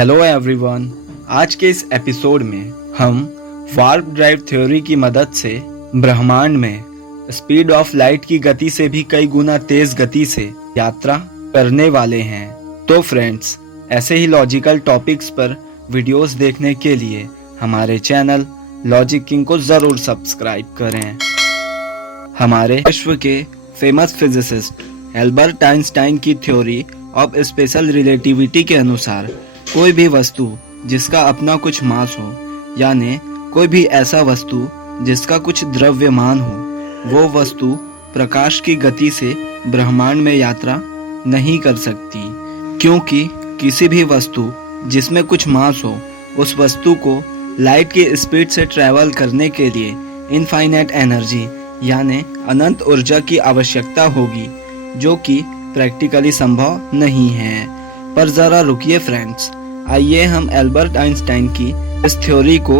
Hello everyone, आज के इस एपिसोड में हम वार्प ड्राइव थ्योरी की मदद से ब्रह्मांड में स्पीड ऑफ लाइट की गति से भी कई गुना तेज गति से यात्रा करने वाले हैं। तो फ्रेंड्स, ऐसे ही लॉजिकल टॉपिक्स पर वीडियोस देखने के लिए हमारे चैनल लॉजिक किंग को जरूर सब्सक्राइब करें। हमारे विश्व के फेमस फिजिसिस्ट एल्बर्ट आइंस्टाइन की थ्योरी ऑफ स्पेशल रिलेटिविटी के अनुसार कोई भी वस्तु जिसका अपना कुछ मास हो, यानी कोई भी ऐसा वस्तु जिसका कुछ द्रव्यमान हो, वो वस्तु प्रकाश की गति से ब्रह्मांड में यात्रा नहीं कर सकती, क्योंकि किसी भी वस्तु जिसमें कुछ मास हो, उस वस्तु को लाइट की स्पीड से ट्रैवल करने के लिए इनफाइनाइट एनर्जी यानी अनंत ऊर्जा की आवश्यकता होगी, जो कि प्रैक्टिकली संभव नहीं है। पर जरा रुकिए फ्रेंड्स, आइए हम एल्बर्ट आइंस्टाइन की इस थ्योरी को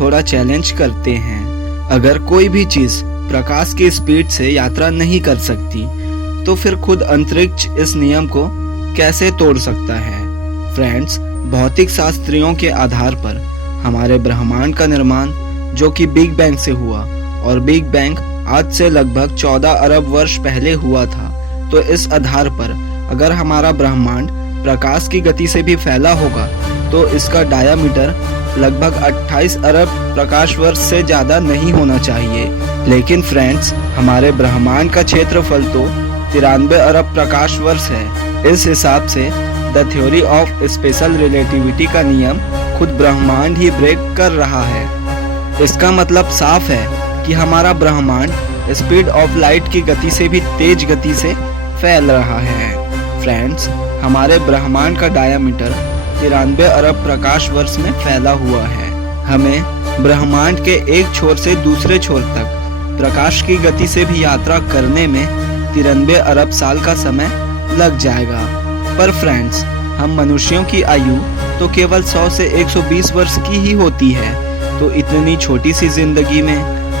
थोड़ा चैलेंज करते हैं। अगर कोई भी चीज प्रकाश की स्पीड से यात्रा नहीं कर सकती, तो फिर खुद अंतरिक्ष इस नियम को कैसे तोड़ सकता है? फ्रेंड्स, भौतिक शास्त्रियों के आधार पर हमारे ब्रह्मांड का निर्माण, जो कि बिग बैंग से हुआ, और बिग बैंग आज से लगभग 14 अरब वर्ष पहले हुआ था, तो इस आधार पर अगर हमारा ब्रह्मांड प्रकाश की गति से भी फैला होगा, तो इसका डायामीटर लगभग 28 अरब प्रकाश वर्ष से ज्यादा नहीं होना चाहिए। लेकिन फ्रेंड्स, हमारे ब्रह्मांड का क्षेत्रफल तो 93 अरब प्रकाश वर्ष है। इस हिसाब से the theory of special relativity का नियम खुद ब्रह्मांड ही ब्रेक कर रहा है। इसका मतलब साफ है कि हमारा ब्रह्मांड स्पीड ऑफ लाइट की गति से भी तेज गति से फैल रहा है। फ्रेंड्स, हमारे ब्रह्मांड का डायामीटर 93 अरब प्रकाश वर्ष में फैला हुआ है। हमें ब्रह्मांड के एक छोर से दूसरे छोर तक प्रकाश की गति से भी यात्रा करने में 93 अरब साल का समय लग जाएगा। पर फ्रेंड्स, हम मनुष्यों की आयु तो केवल 100 से 120 वर्ष की ही होती है, तो इतनी छोटी सी जिंदगी में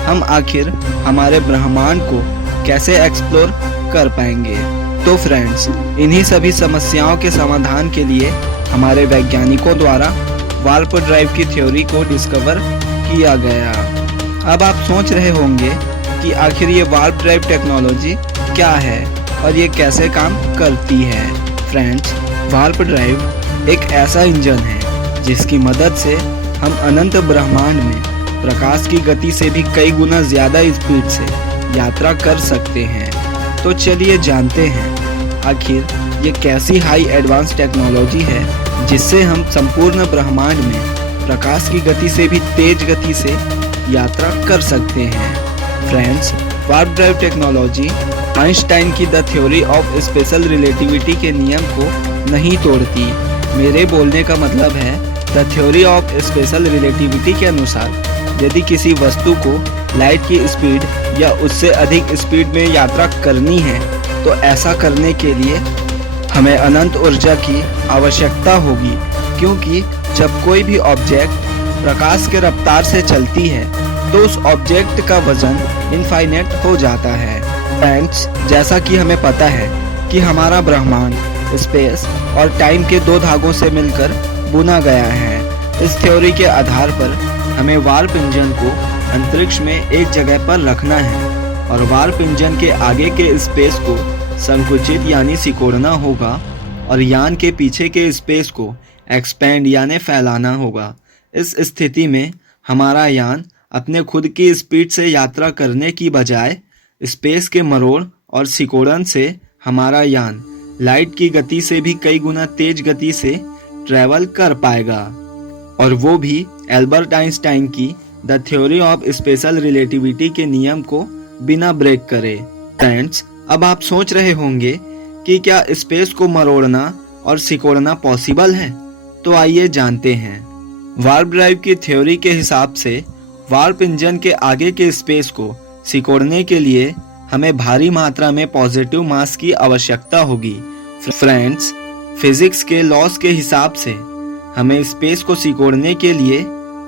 हम आखिर हमारे ब्रह्मांड को कैसे एक्सप्लोर कर पाएंगे? तो फ्रेंड्स, इन्हीं सभी समस्याओं के समाधान के लिए हमारे वैज्ञानिकों द्वारा वार्प ड्राइव की थ्योरी को डिस्कवर किया गया। अब आप सोच रहे होंगे कि आखिर ये वार्प ड्राइव टेक्नोलॉजी क्या है और ये कैसे काम करती है। फ्रेंड्स, वार्प ड्राइव एक ऐसा इंजन है जिसकी मदद से हम अनंत ब्रह्मांड में प्रकाश की गति से भी कई गुना ज्यादा स्पीड से यात्रा कर सकते हैं। तो चलिए जानते हैं आखिर ये कैसी हाई एडवांस टेक्नोलॉजी है जिससे हम संपूर्ण ब्रह्मांड में प्रकाश की गति से भी तेज गति से यात्रा कर सकते हैं। Friends, warp drive technology Einstein की the theory of special relativity के नियम को नहीं तोड़ती। मेरे बोलने का मतलब है, the theory of special relativity के अनुसार यदि किसी वस्तु को लाइट की स्पीड या उससे अधिक स्पीड में यात्रा करनी है, तो ऐसा करने के लिए हमें अनंत ऊर्जा की आवश्यकता होगी, क्योंकि जब कोई भी ऑब्जेक्ट प्रकाश के रफ्तार से चलती है, तो उस ऑब्जेक्ट का वजन इनफाइनाइट हो जाता है। फ्रेंड्स, जैसा कि हमें पता है कि हमारा ब्रह्मांड स्पेस और टाइम के दो धागों से मिलकर बुना गया है। इस थ्योरी के आधार पर हमें वार्प इंजन को अंतरिक्ष में एक जगह पर रखना है, और वार्प इंजन के आगे के स्पेस को संकुचित यानी सिकोड़ना होगा, और यान के पीछे के स्पेस को एक्सपेंड यानी फैलाना होगा। इस स्थिति में हमारा यान अपने खुद की स्पीड से यात्रा करने की बजाय स्पेस के मरोड़ और सिकोड़न से हमारा यान लाइट की गति से भी कई गुना तेज गति से ट्रैवल कर पाएगा, और वो भी एल्बर्ट आइंस्टाइन की the theory of special relativity के नियम को बिना ब्रेक करे। फ्रेंड्स, अब आप सोच रहे होंगे कि क्या स्पेस को मरोड़ना और सिकोड़ना पॉसिबल है? तो आइए जानते हैं। वार्प ड्राइव की थ्योरी के हिसाब से वार्प इंजन के आगे के स्पेस को सिकोड़ने के लिए हमें भारी मात्रा में पॉजिटिव मास की आवश्यकता होगी। फ्रेंड्स, फिजिक्स के लॉस के हिसाब से हमें स्पेस को सिकोड़ने के लिए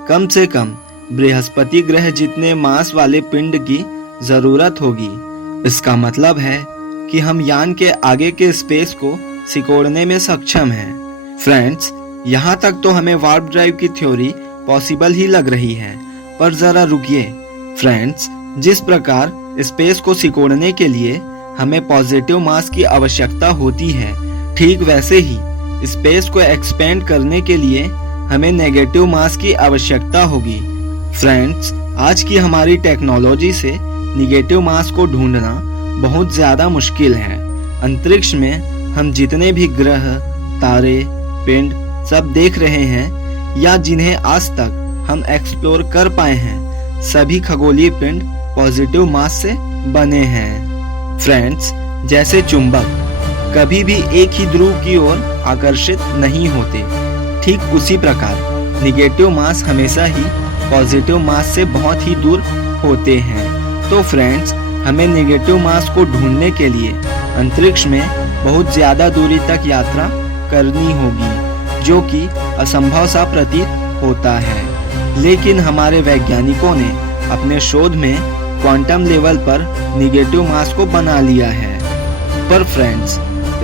कम से कम बृहस्पति ग्रह जितने मास वाले पिंड की जरूरत होगी। इसका मतलब है कि हम यान के आगे के स्पेस को सिकोड़ने में सक्षम हैं। फ्रेंड्स, यहाँ तक तो हमें वार्प ड्राइव की थ्योरी पॉसिबल ही लग रही है, पर जरा रुकिए फ्रेंड्स। जिस प्रकार स्पेस को सिकोड़ने के लिए हमें पॉजिटिव मास की आवश्यकता होती है, ठीक वैसे ही स्पेस को एक्सपेंड करने के लिए हमें नेगेटिव मास की आवश्यकता होगी। फ्रेंड्स, आज की हमारी टेक्नोलॉजी से निगेटिव मास को ढूंढना बहुत ज़्यादा मुश्किल है। अंतरिक्ष में हम जितने भी ग्रह, तारे, पिंड सब देख रहे हैं या जिन्हें आज तक हम एक्सप्लोर कर पाए हैं, सभी खगोलीय पिंड पॉजिटिव मास से बने हैं। फ्रेंड्स, जैसे चुंबक कभी भी एक ही ध्रुव की ओर आकर्षित नहीं होते, ठीक उसी प्रकार निगेटिव मास हमेशा ही पॉजिटिव मास से बहुत ही दूर होते हैं। तो फ्रेंड्स, हमें निगेटिव मास को ढूंढने के लिए अंतरिक्ष में बहुत ज़्यादा दूरी तक यात्रा करनी होगी, जो कि असंभव सा प्रतीत होता है। लेकिन हमारे वैज्ञानिकों ने अपने शोध में क्वांटम लेवल पर निगेटिव मास को बना लिया है। पर फ्रेंड्स,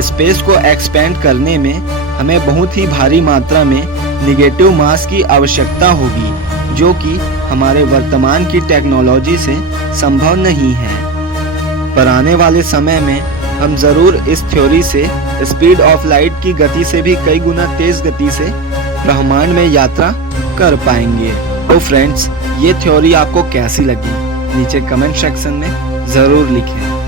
स्पेस को एक्सपेंड करने में हमें बहुत ही भारी मात्रा में निगेटिव मास की आवश्यकता होगी, जो कि हमारे वर्तमान की टेक्नोलॉजी से संभव नहीं है। पर आने वाले समय में हम ज़रूर इस थ्योरी से स्पीड ऑफ लाइट की गति से भी कई गुना तेज गति से ब्रह्मांड में यात्रा कर पाएंगे। तो फ्रेंड्स, ये थ्योरी आपको कैसी लगी नीचे कमेंट सेक्शन में ज़रूर लिखें।